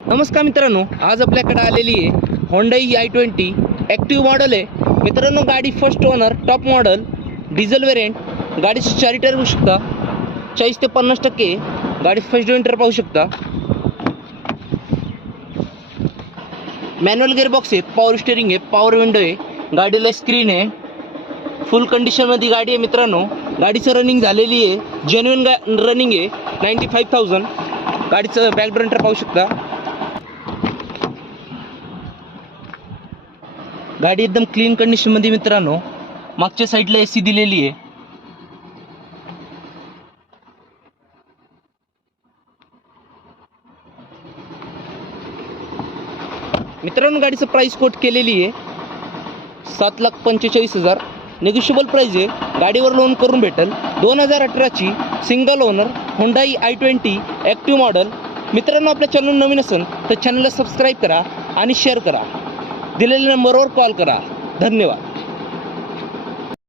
नमस्कार मित्रांनो, आज आपल्याकडे आलेली आहे होंडाई i20 ॲक्टिव्ह मॉडेल आहे मित्रांनो। गाडी first owner, top model, diesel variant. गाडीची चारी टायर बघू शकता, 40 ते 50% गाडी फर्स्ट ओनर पाहू शकता। मॅन्युअल गिअरबॉक्स आहे, पॉवर स्टीअरिंग आहे, पॉवर विंडो आहे, गाडीला स्क्रीन आहे, फुल कंडिशनमध्ये गाडी आहे मित्रांनो। गाडीचं रनिंग झालेली आहे, जेन्युइन रनिंग आहे, 95,000। गाडीचं बॅक ड्रंटर पाहू शकता। गाडी एकदम क्लीन कंडिशनमध्ये मित्रांनो। मागच्या साईडला AC दिलेली आहे। मित्रांनो गाडीचं प्राइस कोट केलेली आहे 7,45,000। निगोशिएबल प्राइस आहे, गाडीवर लोन करून भेटेल। 2018ची single owner Hyundai i20 active model. मित्रांनो आपल्या चॅनल नवीन असेल तर चॅनलला सबस्क्राईब करा आणि शेअर करा, दिलेल्या नंबरवर कॉल करा। धन्यवाद।